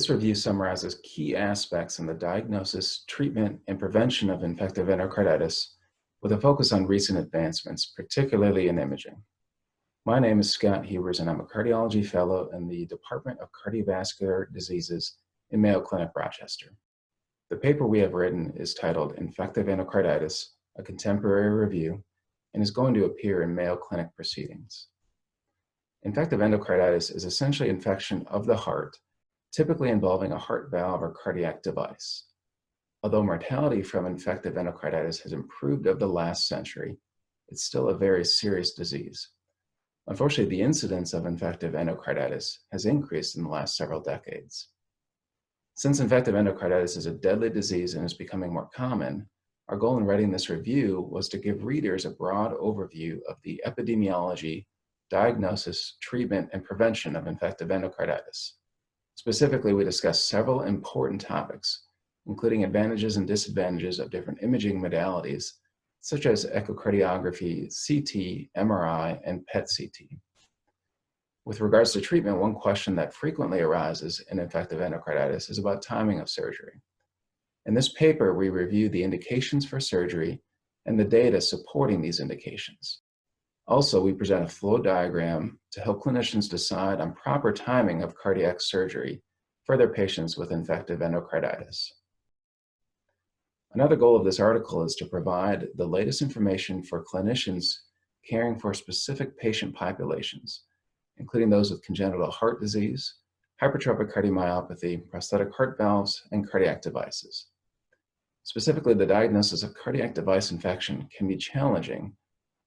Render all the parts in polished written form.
This review summarizes key aspects in the diagnosis, treatment, and prevention of infective endocarditis with a focus on recent advancements, particularly in imaging. My name is Scott Hubers, and I'm a cardiology fellow in the Department of Cardiovascular Diseases in Mayo Clinic, Rochester. The paper we have written is titled Infective Endocarditis, a Contemporary Review, and is going to appear in Mayo Clinic Proceedings. Infective endocarditis is essentially infection of the heart, typically involving a heart valve or cardiac device. Although mortality from infective endocarditis has improved over the last century, it's still a very serious disease. Unfortunately, the incidence of infective endocarditis has increased in the last several decades. Since infective endocarditis is a deadly disease and is becoming more common, our goal in writing this review was to give readers a broad overview of the epidemiology, diagnosis, treatment, and prevention of infective endocarditis. Specifically, we discussed several important topics, including advantages and disadvantages of different imaging modalities, such as echocardiography, CT, MRI, and PET-CT. With regards to treatment, one question that frequently arises in infective endocarditis is about timing of surgery. In this paper, we review the indications for surgery and the data supporting these indications. Also, we present a flow diagram to help clinicians decide on proper timing of cardiac surgery for their patients with infective endocarditis. Another goal of this article is to provide the latest information for clinicians caring for specific patient populations, including those with congenital heart disease, hypertrophic cardiomyopathy, prosthetic heart valves, and cardiac devices. Specifically, the diagnosis of cardiac device infection can be challenging,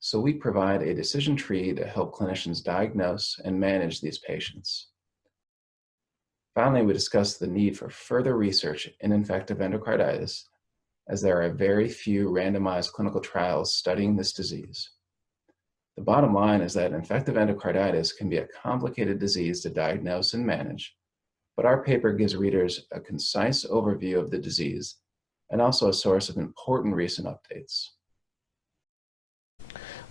so we provide a decision tree to help clinicians diagnose and manage these patients. Finally, we discuss the need for further research in infective endocarditis, as there are very few randomized clinical trials studying this disease. The bottom line is that infective endocarditis can be a complicated disease to diagnose and manage, but our paper gives readers a concise overview of the disease and also a source of important recent updates.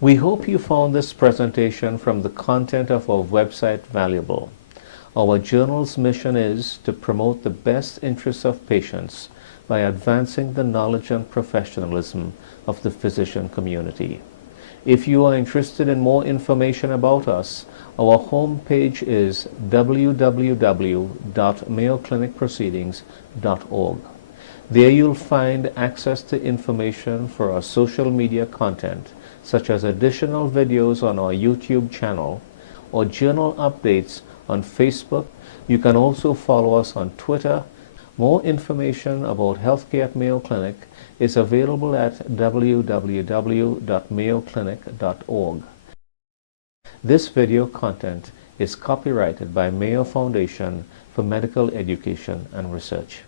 We hope you found this presentation from the content of our website valuable. Our journal's mission is to promote the best interests of patients by advancing the knowledge and professionalism of the physician community. If you are interested in more information about us, our homepage is www.mayoclinicproceedings.org. There you'll find access to information for our social media content, such as additional videos on our YouTube channel or journal updates on Facebook. You can also follow us on Twitter. More information about healthcare at Mayo Clinic is available at www.mayoclinic.org. This video content is copyrighted by Mayo Foundation for Medical Education and Research.